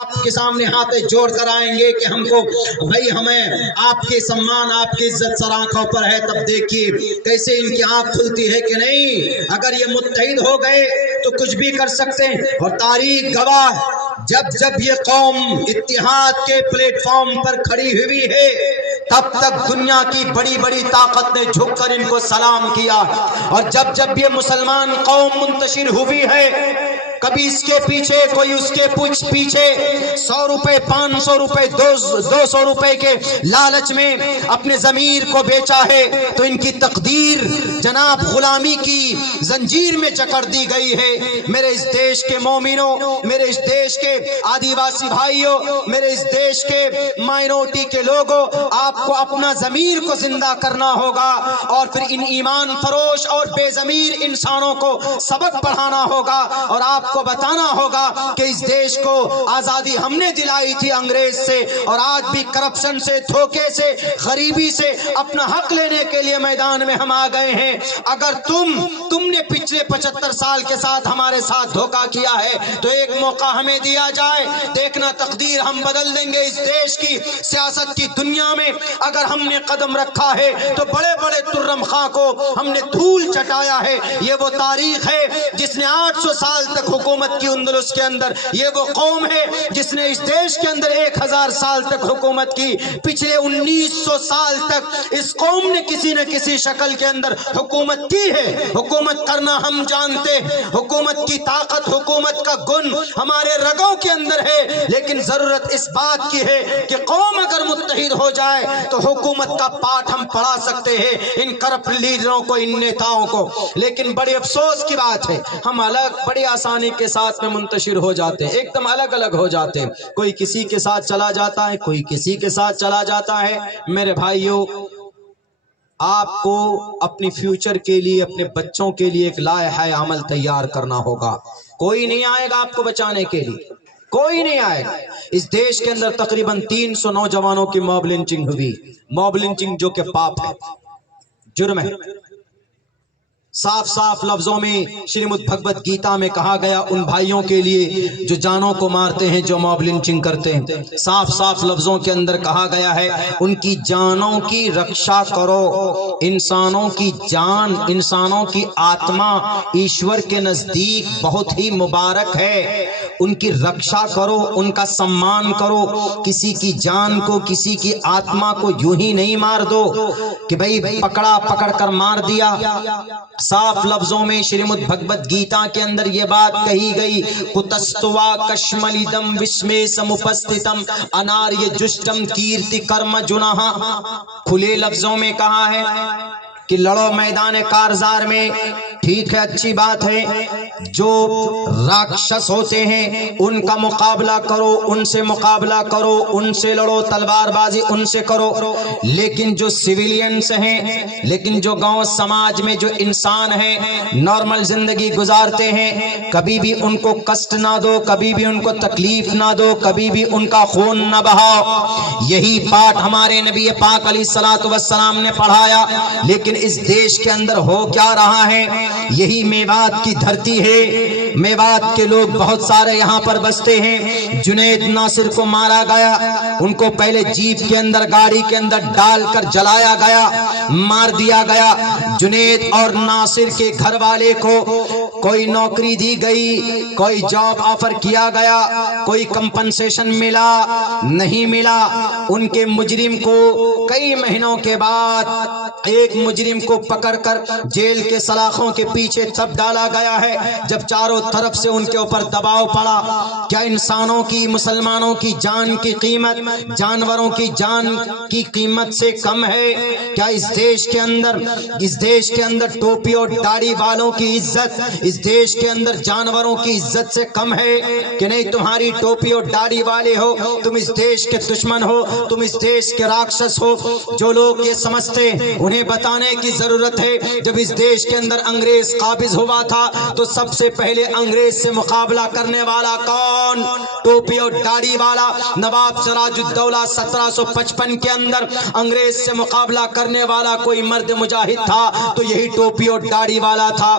آپ کے سامنے ہاتھ جوڑ کر آئیں گے کہ ہم کو بھائی ہمیں آپ کے سمان آپ کی عزت سر آنکھوں پر ہے، تب دیکھیے کیسے ان کی آنکھ کھلتی ہے کہ نہیں۔ اگر یہ متحد ہو گئے تو کچھ بھی کر سکتے ہیں، اور تاریخ گواہ جب یہ قوم اتحاد کے پلیٹ فارم پر کھڑی ہوئی ہے تب تک دنیا کی بڑی بڑی طاقت نے جھک کر ان کو سلام کیا، اور جب یہ مسلمان قوم منتشر ہوئی ہے کبھی اس کے پیچھے کوئی اس کے پیچھے 100 روپے 500 روپے 200 روپے کے لالچ میں اپنے ضمیر کو بیچا ہے تو ان کی تقدیر جناب غلامی کی زنجیر میں جکڑ دی گئی ہے۔ میرے اس دیش کے مومنوں، میرے اس دیش کے آدیواسی بھائیوں، میرے اس دیش کے مائنورٹی کے لوگوں، آپ کو اپنا ضمیر کو زندہ کرنا ہوگا اور پھر ان ایمان فروش اور بے ضمیر انسانوں کو سبق پڑھانا ہوگا، اور آپ کو بتانا ہوگا کہ اس دیش کو آزادی ہم نے دلائی تھی انگریز سے، اور آج بھی کرپشن سے، دھوکے سے، غریبی سے اپنا حق لینے کے لیے میدان میں ہم آ گئے ہیں۔ اگر تم نے پچھلے 75 سال کے ساتھ ہمارے ساتھ دھوکہ کیا ہے تو ایک موقع ہمیں دیا جائے، دیکھنا تقدیر ہم بدل دیں گے۔ اس دیش کی سیاست کی دنیا میں اگر ہم نے قدم رکھا ہے تو بڑے بڑے ترم خاں کو ہم نے دھول چٹایا ہے۔ یہ وہ تاریخ ہے جس نے 800 سال تک حکومت کی اندلس کے اندر، یہ وہ قوم ہے جس نے اس دیش کے اندر 1000 سال تک حکومت کی، پچھلے 1900 سال تک اس قوم نے کسی نہ کسی شکل کے اندر حکومت کی ہے۔ حکومت کرنا ہم جانتے، حکومت کی طاقت، حکومت کا گن ہمارے رگوں کے اندر ہے، لیکن ضرورت اس بات کی ہے کہ قوم اگر متحد ہو جائے تو حکومت کا پاٹ ہم پڑھا سکتے ہیں ان کرپٹ لیڈروں کو، ان نیتاؤں کو۔ لیکن بڑی افسوس کی بات ہے ہم الگ بڑی آسانی کے ساتھ میں منتشر ہو جاتے ہیں، ایک دم الگ الگ ہو جاتے ہیں، کوئی کسی کے ساتھ چلا جاتا ہے، کوئی کسی کے ساتھ چلا جاتا ہے۔ میرے بھائیوں، آپ کو اپنی فیوچر کے لیے، اپنے بچوں کے لیے ایک لائحہ عمل تیار کرنا ہوگا۔ کوئی نہیں آئے گا آپ کو بچانے کے لیے، کوئی نہیں آئے گا۔ اس دیش کے اندر تقریباً 300 نوجوانوں کی موب لنچنگ ہوئی، موب لنچنگ جو کہ پاپ ہے، جرم ہے۔ صاف صاف لفظوں میں شریمد بھگوت گیتا میں کہا گیا ان بھائیوں کے لیے جو جانوں کو مارتے ہیں، جو موب لنچنگ کرتے ہیں، صاف صاف لفظوں کے اندر کہا گیا ہے ان کی جانوں کی رکشا کرو۔ انسانوں کی جان، انسانوں کی آتما ایشور کے نزدیک بہت ہی مبارک ہے، ان کی رکشا کرو، ان کا سمان کرو۔ کسی کی جان کو، کسی کی آتما کو یوں ہی نہیں مار دو کہ بھئی پکڑ کر مار دیا۔ صاف لفظوں میں شریمد بھگوت گیتا کے اندر یہ بات کہی گئی، کتستوا کشملیدم وسمے سمپستتم اناریہ جشٹم کیرتی کرم جناہا۔ کھلے لفظوں میں کہا ہے کہ لڑو میدان کارزار میں، ٹھیک ہے، اچھی بات ہے، جو راکشس ہوتے ہیں ان کا مقابلہ کرو، ان سے مقابلہ کرو، ان سے لڑو، تلوار بازی ان سے کرو، لیکن جو سیویلینز ہیں، لیکن جو گاؤں سماج میں جو انسان ہیں، نارمل زندگی گزارتے ہیں، کبھی بھی ان کو کشٹ نہ دو، کبھی بھی ان کو تکلیف نہ دو، کبھی بھی ان کا خون نہ بہاؤ۔ یہی پاٹ ہمارے نبی پاک علیہ الصلوۃ والسلام نے پڑھایا۔ لیکن اس دیش کے اندر ہو کیا رہا ہے؟ یہی میوات کی دھرتی ہے، میوات کے لوگ بہت سارے یہاں پر بستے ہیں۔ جنید ناصر کو مارا گیا، ان کو پہلے جیپ کے اندر، گاڑی کے اندر ڈال کر جلایا گیا، مار دیا گیا۔ جنید اور ناصر کے گھر والے کو کوئی نوکری دی گئی، کوئی جاب آفر کیا گیا، کوئی کمپنسیشن ملا نہیں ملا۔ ان کے مجرم کو کئی مہینوں کے بعد ایک مجرم کو پکڑ کر جیل کے سلاخوں کے پیچھے تب ڈالا گیا ہے جب چاروں طرف سے ان کے اوپر دباؤ پڑا۔ کیا انسانوں کی، مسلمانوں کی جان کی قیمت جانوروں کی جان کی قیمت سے کم ہے؟ کیا اس دیش کے اندر ٹوپی اور داڑھی والوں کی عزت اس دیش کے اندر جانوروں کی عزت سے کم ہے کہ نہیں؟ تمہاری ٹوپی اور داڑھی والے ہو، تم اس دیش کے دشمن ہو، تم اس دیش کے راکشس ہو۔ جو لوگ یہ سمجھتے انہیں بتانے کی ضرورت ہے، جب اس دیش کے اندر انگریز قابض ہوا تھا تو سب سے پہلے انگریز سے مقابلہ کرنے والا کون؟ ٹوپی اور داڑھی والا نواب سراج الدولہ 1755 کے اندر انگریز سے مقابلہ کرنے والا کوئی مرد مجاہد تھا تو یہی ٹوپی اور داڑھی والا تھا۔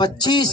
25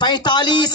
45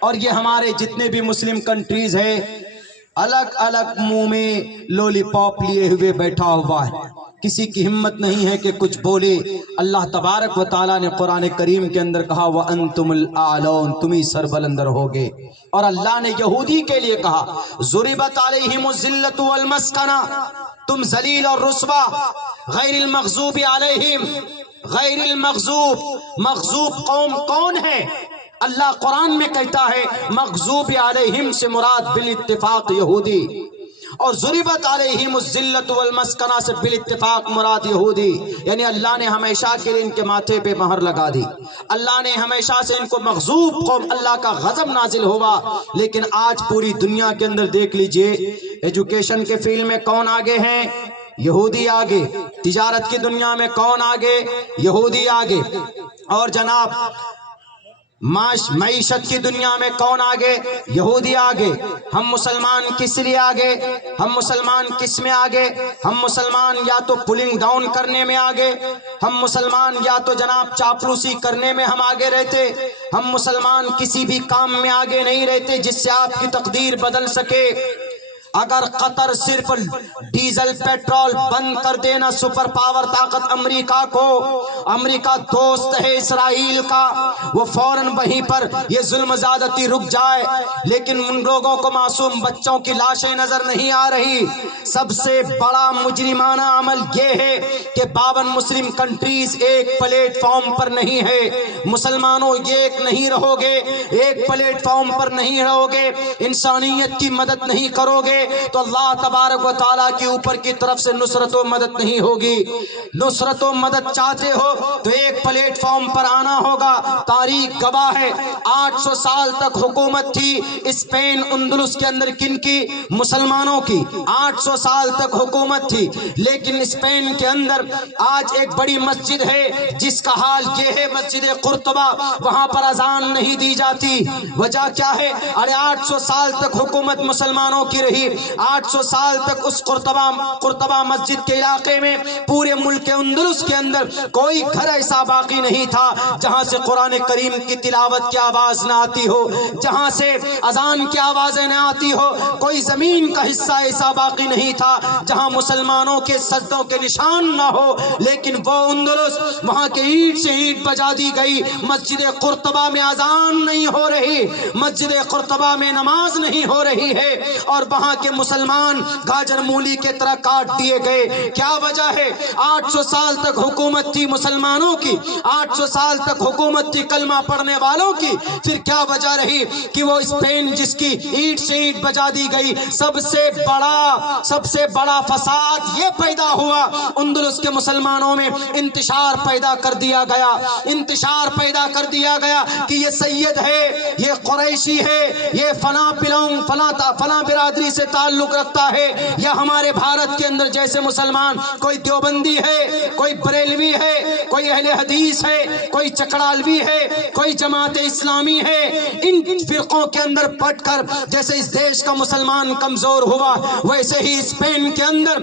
اور یہ ہمارے جتنے بھی مسلم کنٹریز ہیں الگ الگ منہ میں لولی پاپ لیے ہوئے بیٹھا ہوا ہے، کسی کی ہمت نہیں ہے کہ کچھ بولے۔ اللہ تبارک و تعالیٰ نے قرآن کریم کے اندر کہا وَأَنْتُمُ الْأَعْلَوْنَ، تم ہی سربلند رہوگے۔ اور اللہ نے یہودی کے لیے کہا ضُرِبَتْ عَلَيْهِمُ الذِّلَّةُ وَالْمَسْكَنَةُ، تم ذلیل اور رسوا۔ غیر المغضوب علیہم، غیر المغضوب، مغضوب قوم کون ہے؟ اللہ قرآن میں کہتا ہے مغضوب علیہم سے مراد بالاتفاق یہودی، اور ضربت علیہم الذلۃ والمسکنہ سے بالاتفاق مراد یہودی، یعنی اللہ نے ہمیشہ کے لیے ان کے ماتھے پہ مہر لگا دی، اللہ نے ہمیشہ سے ان کو مغضوب قوم، اللہ کا غضب نازل ہوا۔ لیکن آج پوری دنیا کے اندر دیکھ لیجئے، ایجوکیشن کے فیلڈ میں کون آگے ہیں؟ یہودی آگے۔ تجارت کی دنیا میں کون آگے؟ یہودی آگے۔ اور جناب معیشت کی دنیا میں کون آگے؟ یہودی آگے۔ ہم مسلمان کس لیے آگے؟ ہم مسلمان کس میں آگے؟ ہم مسلمان یا تو پولنگ ڈاؤن کرنے میں آگے، ہم مسلمان یا تو جناب چاپلوسی کرنے میں ہم آگے رہتے، ہم مسلمان کسی بھی کام میں آگے نہیں رہتے جس سے آپ کی تقدیر بدل سکے۔ اگر قطر صرف ڈیزل پیٹرول بند کر دینا، سپر پاور طاقت امریکہ کو، امریکہ دوست ہے اسرائیل کا، وہ فوراً وہیں پر یہ ظلم زیادتی رک جائے، لیکن ان لوگوں کو معصوم بچوں کی لاشیں نظر نہیں آ رہی۔ سب سے بڑا مجرمانہ عمل یہ ہے کہ 52 مسلم کنٹریز ایک پلیٹ فارم پر نہیں ہے۔ مسلمانوں ایک نہیں رہو گے، ایک پلیٹ فارم پر نہیں رہو گے، انسانیت کی مدد نہیں کرو گے تو اللہ تبارک و تعالیٰ کے اوپر کی طرف سے نصرت و مدد نہیں ہوگی۔ نصرت و مدد چاہتے ہو تو ایک پلیٹ فارم پر آنا ہوگا۔ تاریخ گواہ ہے 800 سال تک حکومت تھی اسپین اندلس کے اندر، کن کی؟ مسلمانوں کی۔ 800 سال تک حکومت تھی، لیکن اسپین کے اندر آج ایک بڑی مسجد ہے جس کا حال یہ ہے، مسجد قرطبہ، وہاں پر اذان نہیں دی جاتی۔ وجہ کیا ہے؟ ارے 800 سال تک حکومت مسلمانوں کی رہی، 800 سال تک اس قرطبہ مسجد کے علاقے میں، پورے ملک اندلس کے اندر کوئی گھر ایسا باقی نہیں تھا جہاں سے قرآن کریم کی تلاوت کی آواز نہ آتی ہو، جہاں سے اذان کی آوازیں نہ آتی ہو۔ کوئی زمین کا حصہ ایسا باقی نہیں تھا جہاں مسلمانوں کے سجدوں کے نشان نہ ہو، لیکن وہ اندلس، وہاں کے اینٹ سے اینٹ بجا دی گئی، مسجد قرطبہ میں اذان نہیں ہو رہی، مسجد قرطبہ میں نماز نہیں ہو رہی ہے، اور وہاں کے مسلمان گاجر مولی کے طرح کاٹ دیے گئے۔ کیا وجہ ہے؟ 800 سال تک حکومت تھی مسلمانوں کی، 800 سال تک حکومت تھی کلمہ پڑھنے والوں کی، پھر کیا وجہ رہی کہ وہ اسپین جس کی اینٹ سے اینٹ بجا دی گئی، سب سے بڑا فساد یہ پیدا ہوا، اندلس کے مسلمانوں میں انتشار پیدا کر دیا گیا، انتشار پیدا کر دیا گیا کہ یہ سید ہے، یہ قریشی ہے، یہ فلاں برادری سے تعلق رکھتا ہے، یا ہمارے بھارت کے اندر جیسے مسلمان کوئی دیوبندی ہے، کوئی بریلوی ہے، کوئی اہل حدیث ہے، کوئی چکڑالوی ہے، کوئی جماعت اسلامی ہے، ان فرقوں کے اندر پٹ کر جیسے اس دیش کا مسلمان کمزور ہوا، ویسے ہی اسپین کے اندر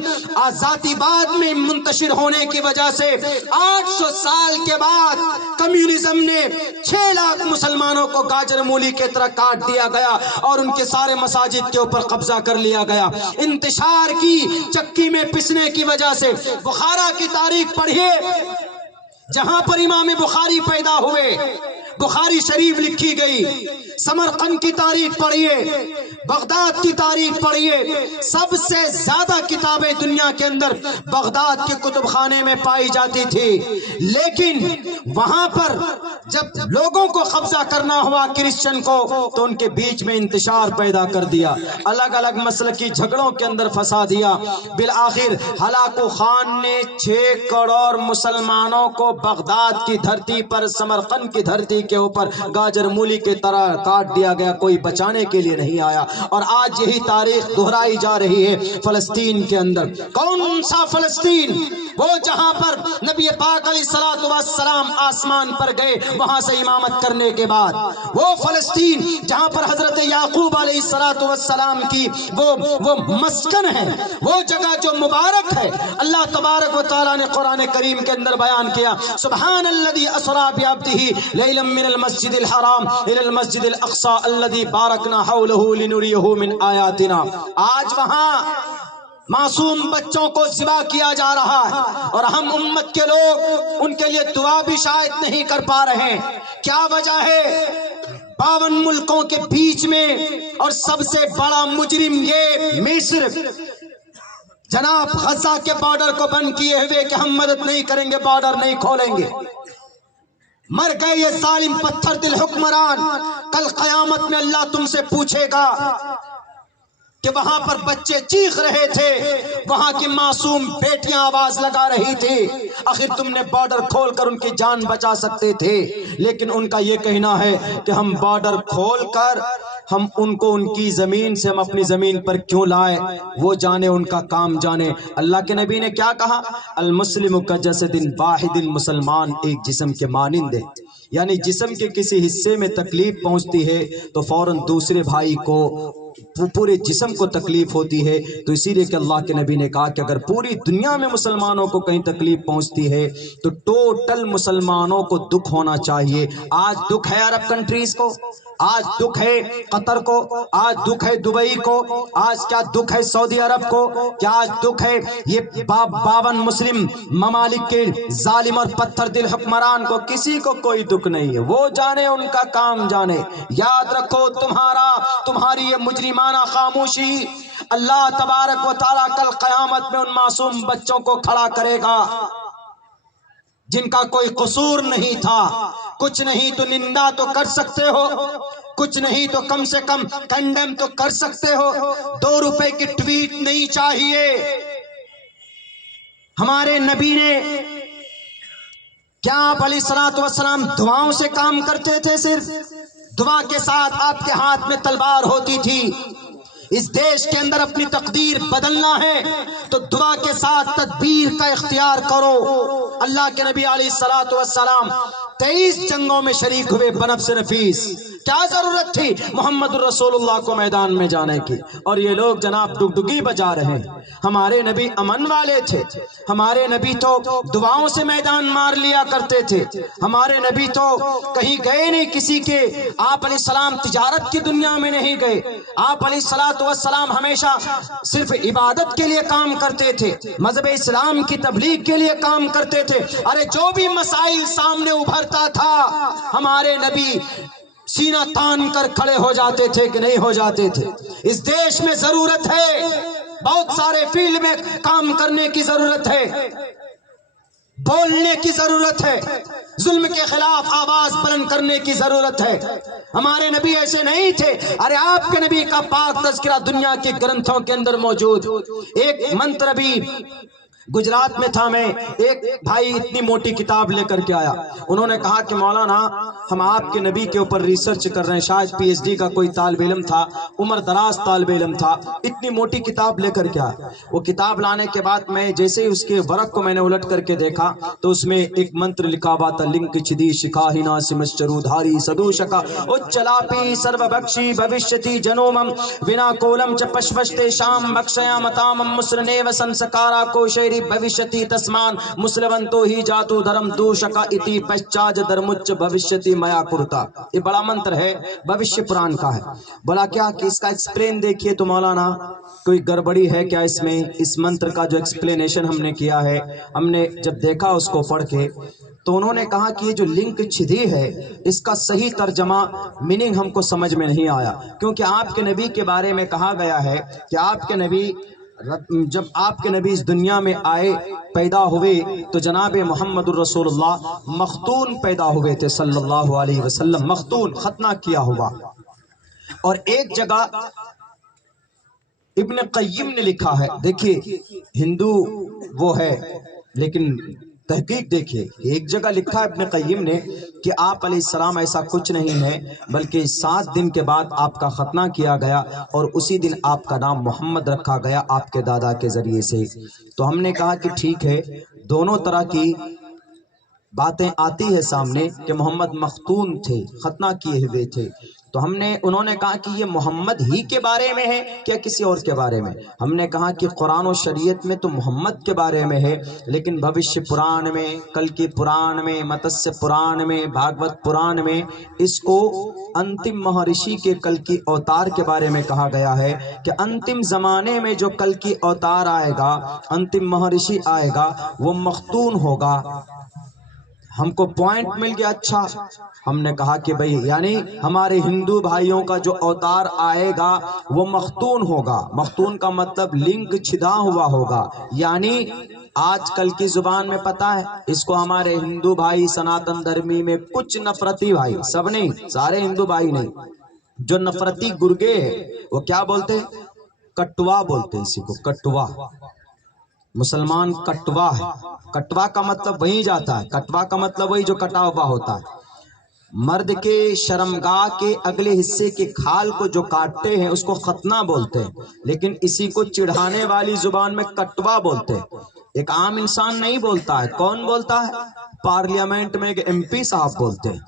ذاتی بعد میں منتشر ہونے کی وجہ سے 800 سال کے بعد کمیونزم نے 6 لاکھ مسلمانوں کو گاجر مولی کے طرح کاٹ دیا گیا اور ان کے سارے مساجد کے اوپر قبضہ کر لیا گیا۔ انتشار کی چکی میں پسنے کی وجہ سے بخارا کی تاریخ پڑھیے، جہاں پر امام بخاری پیدا ہوئے، بخاری شریف لکھی گئی، سمرقند کی تاریخ پڑھیے، بغداد کی تاریخ پڑھیے، سب سے زیادہ کتابیں دنیا کے اندر بغداد کے کتب خانے میں پائی جاتی تھی، لیکن وہاں پر جب لوگوں کو قبضہ کرنا ہوا کرسچن کو تو ان کے بیچ میں انتشار پیدا کر دیا، الگ الگ مسلکی جھگڑوں کے اندر پھنسا دیا۔ بالآخر ہلاکو خان نے 6 کروڑ مسلمانوں کو بغداد کی دھرتی پر، سمرقند کی دھرتی کے اوپر گاجر مولی کے طرح کاٹ دیا گیا، کوئی بچانے کے لیے نہیں آیا۔ اور آج یہی تاریخ دہرائی جا رہی ہے فلسطین کے اندر۔ کون سا فلسطین؟ وہ جہاں پر نبی پاک علیہ الصلوۃ والسلام آسمان پر گئے وہاں سے امامت کرنے کے بعد، وہ فلسطین جہاں پر حضرت یعقوب علیہ الصلوۃ والسلام کی وہ مسکن ہے، وہ جگہ جو مبارک ہے۔ اللہ تبارک و تعالیٰ نے قرآن کریم کے اندر بیان کیا، سبحان الذی اسری بعبدہ لیلا من المسجد الحرام الى المسجد الاقصى الذي باركنا حوله لنريه من آیاتنا. آج وہاں معصوم بچوں کو ذبح کیا جا رہا ہے اور ہم امت کے لوگ ان کے لیے دعا بھی شاید نہیں کر پا رہے ہیں. کیا وجہ ہے؟ 52 ملکوں کے بیچ میں اور سب سے بڑا مجرم یہ مصر جناب غزہ کے بارڈر کو بند کیے ہوئے کہ ہم مدد نہیں کریں گے، بارڈر نہیں کھولیں گے. مر گئے یہ ظالم پتھر دل حکمران. کل قیامت میں اللہ تم سے پوچھے گا کہ وہاں پر بچے چیخ رہے تھے، وہاں کی معصوم بیٹیاں آواز لگا رہی تھی، آخر تم نے بارڈر کھول کر ان کی جان بچا سکتے تھے. لیکن ان کا یہ کہنا ہے کہ ہم بارڈر کھول کر ہم ان کو ان کی زمین سے ہم اپنی زمین پر کیوں لائیں، وہ جانے، ان کا کام جانے. اللہ کے نبی نے کیا کہا؟ المسلم کجسد واحد، مسلمان ایک جسم کے مانند ہے. یعنی جسم کے کسی حصے میں تکلیف پہنچتی ہے تو فوراً دوسرے بھائی کو پورے جسم کو تکلیف ہوتی ہے. تو اسی لیے کہ اللہ کے نبی نے کہا کہ اگر پوری دنیا میں مسلمانوں کو کہیں تکلیف پہنچتی ہے تو ٹوٹل مسلمانوں کو دکھ ہونا چاہیے. آج دکھ ہے عرب کنٹریز کو، آج دکھ ہے قطر کو، آج دکھ ہے دبئی کو، آج کیا دکھ ہے سعودی عرب کو، کیا آج دکھ ہے یہ 52 مسلم ممالک کے ظالم اور پتھر دل حکمران کو؟ کسی کو کوئی دکھ نہیں ہے، وہ جانے، ان کا کام جانے. یاد رکھو تمہاری یہ مجرمانہ خاموشی اللہ تبارک و تعالیٰ کل قیامت میں ان معصوم بچوں کو کھڑا کرے گا جن کا کوئی قصور نہیں تھا. کچھ نہیں تو نندا تو کر سکتے ہو، کچھ نہیں تو کم سے کم کنڈیم تو کر سکتے ہو. 2 روپے کی ٹویٹ نہیں چاہیے. ہمارے نبی نے کیا آپ علیہ الصلوۃ والسلام دعاؤں سے کام کرتے تھے؟ صرف دعا کے ساتھ آپ کے ہاتھ میں تلوار ہوتی تھی. اس دیش کے اندر اپنی تقدیر بدلنا ہے تو دعا کے ساتھ تدبیر کا اختیار کرو. اللہ کے نبی علیہ الصلوۃ والسلام 23 جنگوں میں شریک ہوئے بنفس نفیس. کیا ضرورت تھی محمد الرسول اللہ کو میدان میں جانے کی؟ اور یہ لوگ جناب ڈگڈگی بجا رہے ہیں. ہمارے نبی امن والے تھے، ہمارے نبی تو دعاؤں سے میدان مار لیا کرتے تھے. ہمارے نبی تو کہیں گئے نہیں کسی کے. آپ علیہ السلام تجارت کی دنیا میں نہیں گئے. آپ علیہ الصلوۃ والسلام ہمیشہ صرف عبادت کے لیے کام کرتے تھے، مذہب اسلام کی تبلیغ کے لیے کام کرتے تھے. ارے جو بھی مسائل سامنے ابھرتا تھا ہمارے نبی سینہ تان کر کھڑے ہو جاتے تھے کہ نہیں ہو جاتے تھے. اس دیش میں ضرورت ہے، بہت سارے فیلڈ میں کام کرنے کی ضرورت ہے، بولنے کی ضرورت ہے، ظلم کے خلاف آواز بلند کرنے کی ضرورت ہے. ہمارے نبی ایسے نہیں تھے. ارے آپ کے نبی کا پاک تذکرہ دنیا کے گرنتھوں کے اندر موجود. ایک منتر بھی گجرات میں تھا، میں ایک بھائی اتنی موٹی کتاب لے کر کے آیا. انہوں نے کہا کہ مولانا ہم آپ کے نبی کے اوپر ریسرچ کر رہے ہیں. شاید پی ایچ ڈی کا کوئی طالب علم تھا، عمر دراز طالب علم تھا. اتنی موٹی کتاب لے کر کے آیا. وہ کتاب لانے کے بعد میں جیسے ہی اس کے ورق کو میں نے الٹ کر کے دیکھا تو اس میں ایک منتر لکھا ہوا تھا: لنک چدی شکاہی ناسمشچرو دھاری سدوشکا اچلاپی سرو بکشی بھوشیتی جنومم ونا کولم چ پشپشتے شام بکشیا متامم مسرنیو سنسکارا کوشیری بھوشیتی تسمان مسلونتو ہی جاتو دھرم دوشکا اتی پشچاج دھرمچ بھوشیتی میا کرتا. یہ بڑا منتر ہے، بھوشیہ پران کا ہے. بولا کیا کہ اس کا ایکسپلین دیکھیے تو مولانا کوئی گڑبڑی ہے کیا اس میں؟ اس منتر کا جو ایکسپلینیشن ہم نے کیا ہے، ہم نے جب دیکھا اس کو پڑھ کے تو انہوں نے کہا کہ یہ جو لنک چھدی ہے اس کا صحیح ترجمہ میننگ ہم کو سمجھ میں نہیں آیا. کیونکہ آپ کے نبی کے بارے میں کہا گیا ہے کہ آپ کے نبی جب آپ کے نبی اس دنیا میں آئے، پیدا ہوئے تو جناب محمد الرسول اللہ مختون پیدا ہوئے تھے صلی اللہ علیہ وسلم. مختون ختنہ کیا ہوا. اور ایک جگہ ابن قیم نے لکھا ہے، دیکھیے ہندو وہ ہے لیکن تحقیق دیکھیے، ایک جگہ لکھا ہے ابن قیم نے کہ آپ علیہ السلام ایسا کچھ نہیں ہے بلکہ 7 دن کے بعد آپ کا ختنہ کیا گیا اور اسی دن آپ کا نام محمد رکھا گیا آپ کے دادا کے ذریعے سے. تو ہم نے کہا کہ ٹھیک ہے، دونوں طرح کی باتیں آتی ہے سامنے کہ محمد مختون تھے، ختنہ کیے ہوئے تھے. تو انہوں نے کہا کہ یہ محمد ہی کے بارے میں ہے کیا کسی اور کے بارے میں؟ ہم نے کہا کہ قرآن و شریعت میں تو محمد کے بارے میں ہے، لیکن بھوشیہ پران میں، کل کی پران میں، متسیہ پران میں، بھاگوت پران میں اس کو انتم مہارشی کے کل کی اوتار کے بارے میں کہا گیا ہے کہ انتم زمانے میں جو کل کی اوتار آئے گا، انتم مہارشی آئے گا، وہ مختون ہوگا۔ ہم کو پوائنٹ مل گیا۔ اچھا، ہم نے کہا کہ بھئی یعنی ہمارے ہندو بھائیوں کا جو اوتار آئے گا وہ مختون ہوگا۔ مختون کا مطلب لنگ چھدا ہوا ہوگا، یعنی آج کل کی زبان میں پتہ ہے اس کو ہمارے ہندو بھائی سناتن دھرمی میں کچھ نفرتی بھائی، سب نہیں، سارے ہندو بھائی نہیں، جو نفرتی گرگے ہیں وہ کیا بولتے؟ کٹوا بولتے، اسی کو کٹوا۔ مسلمان کٹوا ہے، کٹوا کا مطلب وہی جاتا ہے، کٹوا کا مطلب وہی جو کٹا ہوا ہوتا ہے۔ مرد کے شرمگاہ کے اگلے حصے کے کھال کو جو کاٹتے ہیں اس کو ختنہ بولتے ہیں، لیکن اسی کو چڑھانے والی زبان میں کٹوا بولتے ہیں۔ ایک عام انسان نہیں بولتا ہے، کون بولتا ہے؟ پارلیمنٹ میں ایک MP صاحب بولتے ہیں،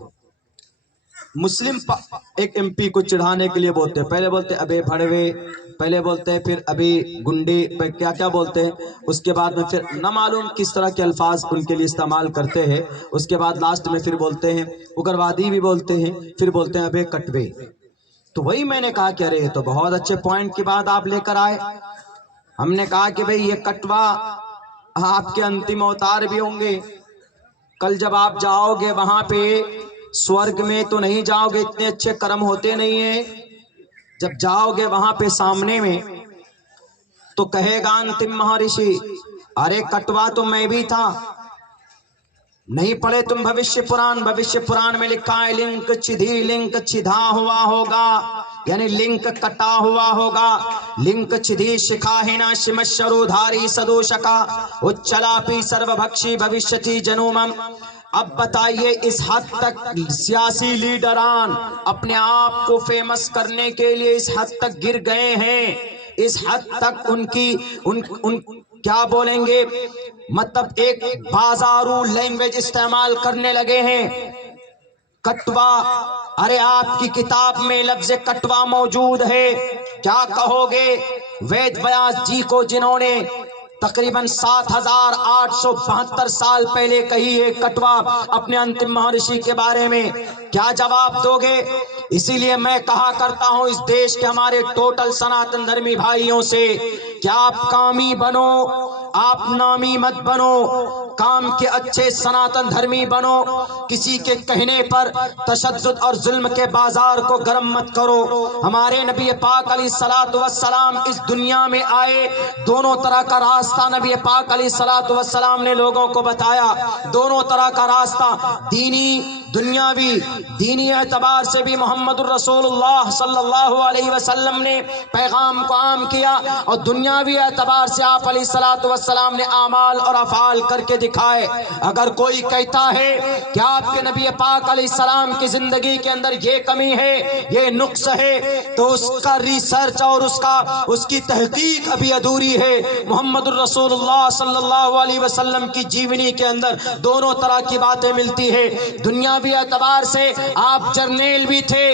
مسلم ایک MP کو چڑھانے کے لیے بولتے ہیں، پہلے بولتے ابے بھڑوے، پہلے بولتے ہیں، پھر ابھی گنڈے، پھر کیا کیا بولتے ہیں، اس کے بعد میں پھر نہ معلوم کس طرح کے الفاظ ان کے لیے استعمال کرتے ہیں، اس کے بعد لاسٹ میں پھر بولتے ہیں اگروادی بھی بولتے ہیں، پھر بولتے ہیں ابے کٹوے۔ تو وہی میں نے کہا کہ ارے یہ تو بہت اچھے پوائنٹ کی بات آپ لے کر آئے۔ ہم نے کہا کہ بھئی یہ کٹوا آپ کے انتم اوتار بھی ہوں گے، کل جب آپ جاؤ گے وہاں پہ سورگ میں تو نہیں جاؤ گے، اتنے اچھے کرم ہوتے نہیں ہیں، جب جاؤ گے وہاں پہ سامنے میں تو کہے گا انتم مہارشی ارے کٹوا تو میں بھی تھا۔ نہیں پڑھے تم بھوشیہ پران؟ بھوشیہ پران میں لکھا ہے لنک چھدی، لنک چھدا ہوا ہوگا، یعنی لنک کٹا ہوا ہوگا۔ لنک چھدی شکاہینا شمشرو دھاری سدوشکا اچلاپی سرو بھکشی بھوشیتی جنومم۔ اب بتائیے اس حد تک سیاسی لیڈران اپنے آپ کو فیمس کرنے کے لیے اس حد تک گر گئے ہیں، اس حد تک ان کیا بولیں گے، مطلب ایک بازارو لینگویج استعمال کرنے لگے ہیں۔ کٹوا، ارے آپ کی کتاب میں لفظ کٹوا موجود ہے، کیا کہو گے وید ویاس جی کو جنہوں نے تقریباً 7872 سال پہلے کہی ہے کٹوا اپنے انتم مہارشی کے بارے میں، کیا جواب دو گے؟ اسی لیے میں کہا کرتا ہوں اس دیش کے ہمارے ٹوٹل سناتن دھرمی بھائیوں سے کہ آپ کامی بنو، آپ نامی مت بنو، کام کے اچھے سناتن دھرمی بنو، کسی کے کہنے پر تشدد اور ظلم کے بازار کو گرم مت کرو۔ ہمارے نبی پاک علیہ الصلوۃ والسلام اس دنیا میں آئے، دونوں طرح کا راستہ نبی پاک علیہ الصلوۃ والسلام نے لوگوں کو بتایا، دونوں طرح کا راستہ، دینی دنیاوی، دینی اعتبار سے بھی محمد الرسول اللہ صلی اللہ علیہ وسلم نے پیغام کو عام کیا، اور دنیاوی اعتبار سے آپ علیہ الصلوۃ والسلام نے اعمال اور افعال کر کے دکھائے۔ اگر کوئی کہتا ہے کہ آپ کے نبی پاک علیہ السلام کی زندگی کے اندر یہ کمی ہے، یہ نقص ہے، تو اس کا ریسرچ اور اس کی تحقیق ابھی ادھوری ہے۔ محمد الرسول اللہ صلی اللہ علیہ وسلم کی جیونی کے اندر دونوں طرح کی باتیں ملتی ہے۔ دنیاوی اعتبار سے آپ جرنیل بھی تھے،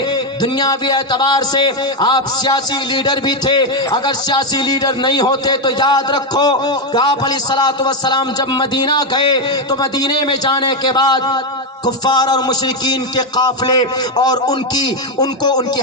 دنیاوی اعتبار سے آپ سیاسی لیڈر بھی تھے۔ اگر سیاسی لیڈر نہیں ہوتے تو یاد رکھو کہ آپ علیہ الصلوۃ والسلام جب مدینہ گئے تو مدینے میں جانے کے بعد کفار اور مشرکین کے قافلے اور ان کی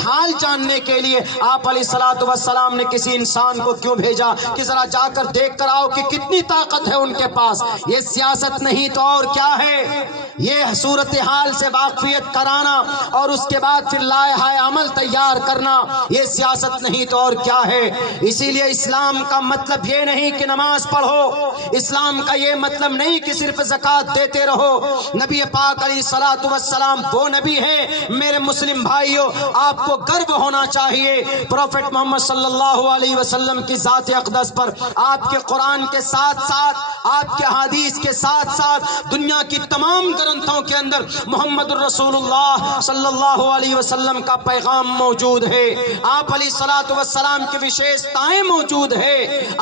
حال جاننے کے لیے آپ علیہ الصلوۃ والسلام نے کسی انسان کو کیوں بھیجا کہ ذرا جا کر دیکھ کر آؤ کہ کتنی طاقت ہے ان کے پاس۔ یہ سیاست نہیں تو اور کیا ہے، یہ صورتحال سے واقفیت کرانا اور اس کے بعد پھر لائحہ عمل تیار کرنا، یہ سیاست نہیں تو اور کیا ہے۔ اسی لیے اسلام کا مطلب یہ نہیں کہ نماز پڑھو، اسلام کا یہ مطلب نہیں کہ صرف زکوٰۃ دیتے رہو۔ نبی پاک علیہ الصلوۃ والسلام وہ نبی ہیں میرے مسلم بھائیوں، آپ کو گرو ہونا چاہیے پروفٹ محمد صلی اللہ علیہ وسلم کی ذات اقدس پر۔ آپ کے قرآن کے ساتھ ساتھ، آپ کے حدیث کے ساتھ ساتھ دنیا کی تمام گرنتھوں کے اندر محمد الرسول اللہ صلی اللہ علیہ وسلم کا پیغام موجود ہے، آپ علیہ الصلوۃ والسلام کی وشیشتائیں موجود ہے،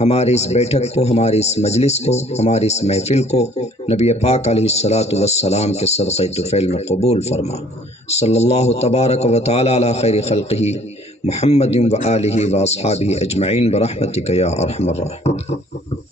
ہماری اس بیٹھک کو، ہماری اس مجلس کو، ہماری اس محفل کو نبی پاک علیہ الصلاۃ والسلام کے صدقہ طفیل میں قبول فرما۔ صلی اللہ تبارک و تعالی علی خیر خلقہ محمد و آلہ و اصحابہ اجمعین برحمتک یا ارحم الراحمین۔